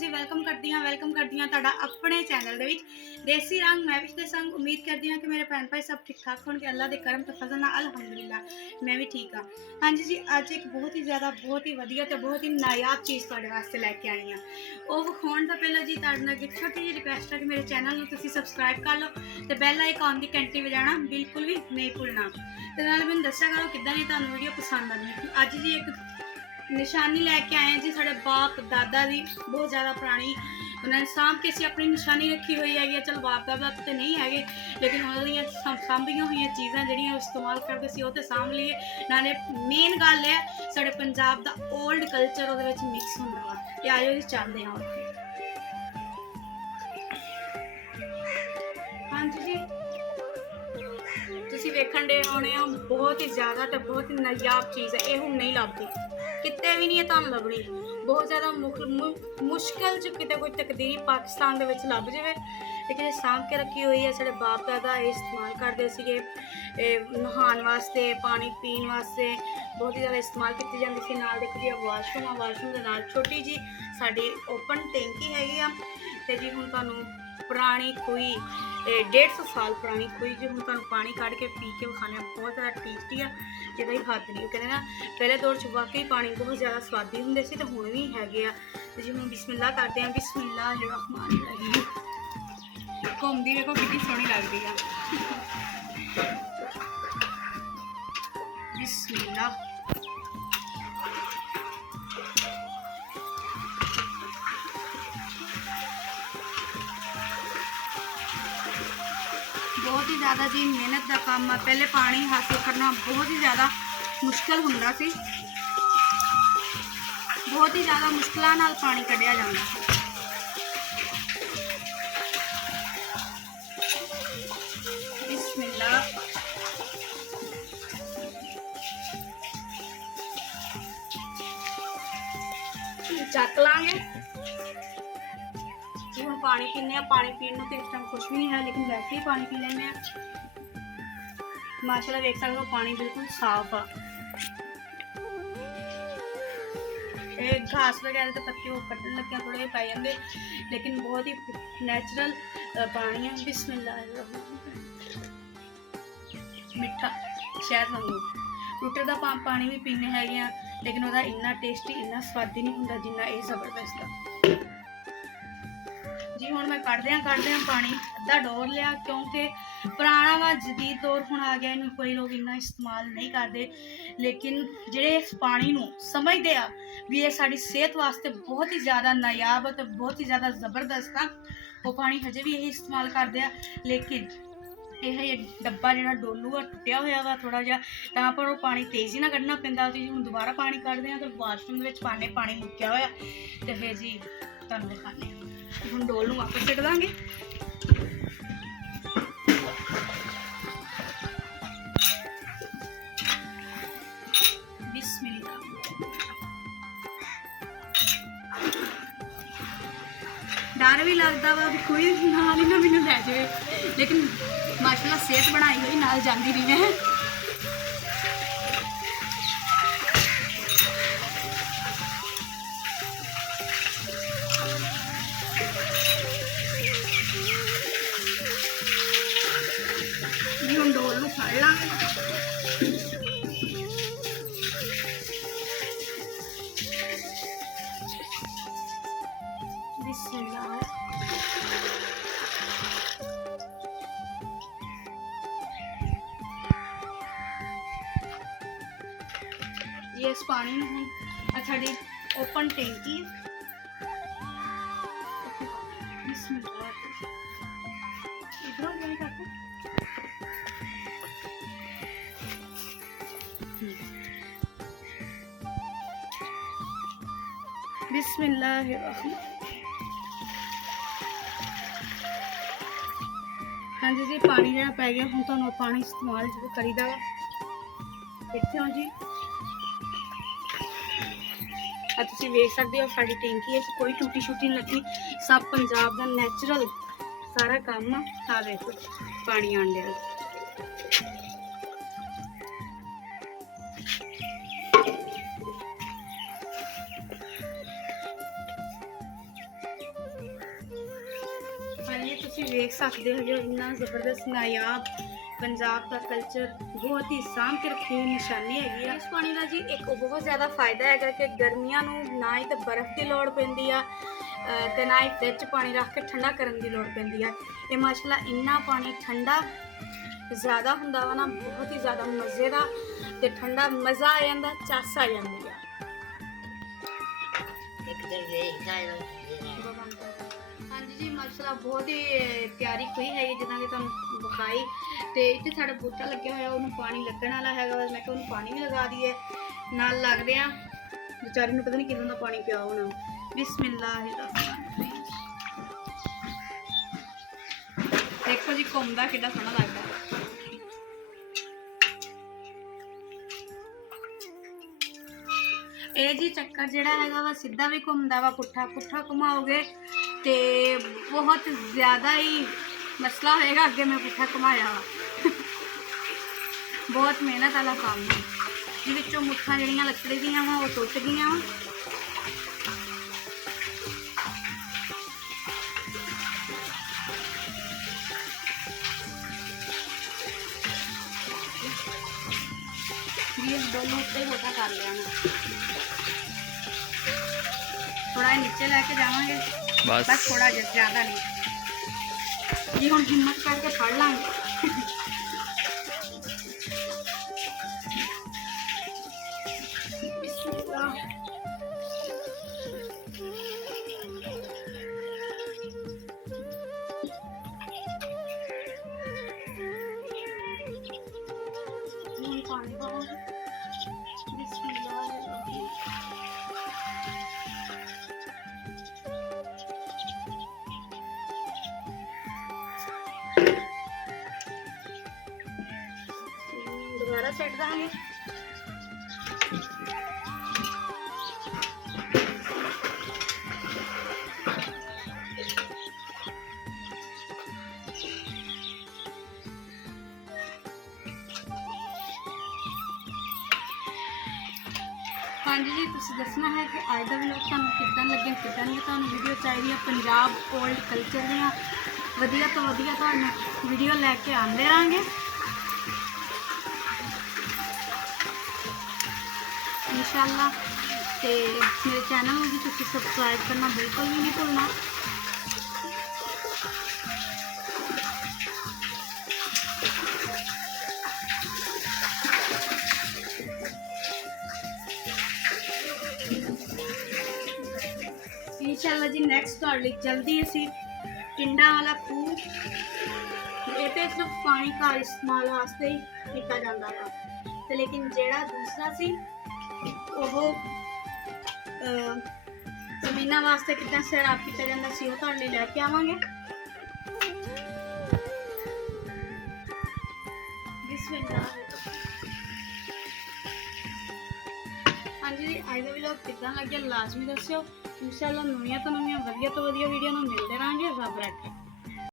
जी welcome करती हाँ तुहाडा अपने चैनल दे विच देसी रंग मैं भी संग। उम्मीद करती हाँ कि मेरे भैन भाई सब ठीक ठाक होंगे अल्लाह के करम तो फजल नाल अलहमदुलिल्लाह मैं भी ठीक हाँ। हाँ जी अज एक बहुत ही वधिया तो बहुत ही नायाब चीज़ तुहाडे वास्ते लैके आई हाँ। वो विखाउण तो पहले जी तुहाडे नाल एक छोटी जी रिक्वेस्ट है कि मेरे चैनल नूं तुसीं सबसक्राइब कर लो तो बैल आइकॉन की घंटी बजाना बिल्कुल भी नहीं भुलना ते नाल मैनूं दस्सिया करो किद्दां दी तुहानूं वीडियो पसंद आनी। अज जी एक निशानी लैके आए हैं जी साढ़े बाप दादा की बहुत ज़्यादा पुरानी उन्होंने सांभ के असी अपनी निशानी रखी हुई है। चल बाप दादा तो नहीं है लेकिन उन्होंने सांभिया हुई चीज़ां जो इस्तेमाल करते सी वो तो सांभ लीए। नाले मेन गल है साढ़े पंजाब का ओल्ड कल्चर वो मिक्स होंदा वा ते आजो जी चलते हैं उत्थे। हाँ जी तुसीं वेखण दे होणे हो बहुत ही ज़्यादा तो बहुत ही नायाब चीज़ है। ये हुण नहीं लभदी किते भी नहीं है तुहानूं लभणी। बहुत ज़्यादा मुश्किल च किते कोई तकदीरी पाकिस्तान दे विच लभ जावे लेकिन ये सांभ के रखी हुई है। साढ़े बाप दादा इस्तेमाल करते सीगे नहाण वास्ते पानी पीण वास्ते बहुत ही ज़्यादा इस्तेमाल की जाती सी। नाल देखो जी वाशरूम आ वाशरूम के नाल छोटी जी साडी ओपन टैंकी हैगी आ ते जी हुण तुहानूं पुरानी खूही 150 साल पुरानी खूही जी हुण तुहानूं पानी कढ़ के पी के विखाने बहुत ज़्यादा टेस्टी है जिहदा ही हद नहीं। कहते ना पहले दौर च वाकई पानी बहुत ज़्यादा स्वादी होंदे सी ते हुण भी हैगे आ। ते जी हुण बिस्मिल्लाह करते हैं। बिस्मिल्लाहिर्रहमानिर्रहीम घूमदी देखो कितनी सोहनी लगदी है। बिस्मिल्लाह बहुत ही ज़्यादा जी मेहनत का काम है। पहले पानी हासिल करना बहुत ही ज़्यादा मुश्किल होंदा सी। बहुत ही ज़्यादा मुश्किलों नाल पानी कढ़िया जाता है। बिस्मिल्लाह चक लांगे जी हम पानी पीने पानी पीने तो इस टाइम कुछ भी नहीं है लेकिन वैसे ही पानी पी लें। माशाल्लाह देख सकते हो पानी बिल्कुल साफ आ। घास वगैरह तो पत्ते कट्टन लगे थोड़े पाई जाते लेकिन बहुत ही नैचुरल पानी है। बिस्मिल्लाह मिठा शहद वांगू टूटे का पानी भी पीने है लेकिन वह इन्ना टेस्टी इन्ना स्वादी नहीं होंगे जिन्ना ये जबरदस्त है जी। हुण मैं कढ़ दियां पानी अद्धा डोर लिया क्योंकि पुराना वा जदीद दौर हुण आ गया। इन्हूं कोई लोग इन्ना इस्तेमाल नहीं करते लेकिन जिहड़े इस पानी नूं समझदे आ भी ये साडी सेहत वास्ते बहुत ही ज़्यादा नायाब है तो बहुत ही ज़्यादा जबरदस्त आ वो पानी हजे भी यही इस्तेमाल करते हैं। लेकिन यह डब्बा जो डोलू आ टुटिया हुआ वा थोड़ा जहा तां पर वो पानी तेज़ी ना कढ़ना पैंदा। जी हुण दोबारा पानी कढ़ते हैं तो वाशरूम में पाने पानी मुक्या होया तो फिर जी तुहानूं दिखाने हम डोल नूं वापस सिट दांगे। बिस्मिल्लाह डर भी लगता वा कोई नाल ही ना मैनूं लै जाए लेकिन माशाल्लाह सेहत बनाई हुई नाल जांदी रही है। हम डोल नूं फड़ लांगे बिस्मिल्लाह ये इस पानी में साड़ी ओपन टैंकी बिस्मिल्लाहिर्रहमान। हाँ जी पानी जो पै गया हम तो पानी इस्तेमाल जो करीदा वा देखते हो जी तुम वेख सकते हो साड़ी टैंकी कोई टूटी शूटी नहीं लगी सब पंजाब का नैचुरल सारा काम आ देखो पानी आन दिया। ਤੁਸੀਂ ਵੇਖ ਸਕਦੇ ਹੋ ਇੰਨਾ ਜ਼ਬਰਦਸਤ ਨਾਯਾਬ ਪੰਜਾਬ ਦਾ ਕਲਚਰ ਬਹੁਤ ਹੀ ਸਾਂਭ ਕੇ ਰੱਖੀ ਹੋਈ ਨਿਸ਼ਾਨੀ ਹੈਗੀ ਆ। ਇਸ ਪਾਣੀ ਦਾ ਜੀ ਇੱਕ ਬਹੁਤ ਜ਼ਿਆਦਾ ਫਾਇਦਾ ਹੈਗਾ ਕਿ ਗਰਮੀਆਂ ਨੂੰ ਨਾ ਹੀ ਤਾਂ ਬਰਫ਼ ਦੀ ਲੋੜ ਪੈਂਦੀ ਆ ਤੇ ਨਾ ਹੀ ਫ੍ਰਿਜ ਪਾਣੀ ਰੱਖ ਕੇ ਠੰਡਾ ਕਰਨ ਦੀ ਲੋੜ ਪੈਂਦੀ ਆ। ਇਹ ਮਾਸ਼ਾਅੱਲਾ ਇੰਨਾ ਪਾਣੀ ਠੰਡਾ ਜ਼ਿਆਦਾ ਹੁੰਦਾ ਵਾ ਨਾ, ਬਹੁਤ ਹੀ ਜ਼ਿਆਦਾ ਮਜ਼ੇ ਦਾ ਤੇ ਠੰਡਾ ਮਜ਼ਾ ਆ ਜਾਂਦਾ, ਚੱਸ ਆ ਜਾਂਦੀ ਆ। ਹਾਂਜੀ ਜੀ ਮਾਸ਼ਾਅੱਲਾ ਬਹੁਤ ਹੀ ਪਿਆਰੀ ਖੂਹੀ ਹੈਗੀ ਜਿੱਦਾਂ ਕਿ ਤੁਹਾਨੂੰ ਵਿਖਾਈ। ਤੇ ਇੱਥੇ ਸਾਡਾ ਬੂਟਾ ਲੱਗਿਆ ਹੋਇਆ, ਉਹਨੂੰ ਪਾਣੀ ਲੱਗਣ ਵਾਲਾ ਹੈਗਾ। ਮੈਂ ਕਿਹਾ ਉਹਨੂੰ ਪਾਣੀ ਵੀ ਲਗਾ ਦਈਏ, ਨਾਲ ਲੱਗਦੇ ਆ। ਵਿਚਾਰੀ ਨੂੰ ਪਤਾ ਨਹੀਂ ਕਿਦੋਂ ਦਾ ਪਾਣੀ ਪਿਆ ਹੋਣਾ। ਬਿਸਮਿल्लाहिर्रहमानिर्रहीम। ਦੇਖੋ ਜੀ ਘੁੰਮਦਾ ਕਿੱਡਾ ਸੋਹਣਾ ਲੱਗਦਾ। ਇਹ ਜੀ ਚੱਕਰ ਜਿਹੜਾ ਹੈਗਾ ਵਾ ਸਿੱਧਾ ਵੀ ਘੁੰਮਦਾ ਵਾ, ਪੁੱਠਾ ਪੁੱਠਾ ਘੁਮਾਓਗੇ ਤੇ ਬਹੁਤ ਜ਼ਿਆਦਾ ਹੀ ਮਸਲਾ ਹੋਏਗਾ। ਅੱਗੇ ਮੈਂ ਪੁੱਠਾ ਘੁਮਾਇਆ ਵਾ। ਬਹੁਤ ਮਿਹਨਤ ਵਾਲਾ ਕੰਮ ਹੈ। ਜਿਹਦੇ ਵਿੱਚੋਂ ਮੁੱਠਾਂ ਜਿਹੜੀਆਂ ਲੱਕੜੀ ਦੀਆਂ ਵਾ ਉਹ ਟੁੱਟ ਗਈਆਂ ਵਾ। ये दोनों उत्ते मोटा कर लिया मैं। थोड़ा नीचे लेके जावांगे बस थोड़ा ज़्यादा नहीं। ये हम हिम्मत करके फड़ लांगे। पानी पाओगे दोबारा सेट देंगे। हाँ जी तुसीं दसना है कि अज का व्लॉग तुहानूं किदां लगे, किदां दी तुहानूं वीडियो चाहिए पंजाब ओल्ड कल्चर दियां वधिया तो वधिया तुहानूं वीडियो लैके आंदे रहांगे इंशाअल्लाह। ते मेरे चैनल नूं भी तुसीं सबसक्राइब करना बिल्कुल भी नहीं भुलना। इंशाअल्लाह जी नेक्स्ट तुहाडे लई जल्दी असीं टिंडा वाला खूह ये तो सिर्फ पानी का इस्तेमाल वास्ते ही किया जाता था तो लेकिन जेड़ा दूसरा सी वो जमीना वास्ते कितना सैराब किया जाता सी वो तुहाडे लई लैके आवांगे। हाँ जी अज का व्लॉग कितना लगे लाजमी दस्यो। इंशाअल्लाह नवीं तो नवीं वधिया तो वधिया वीडियो मिलते रहेंगे। रब रखे।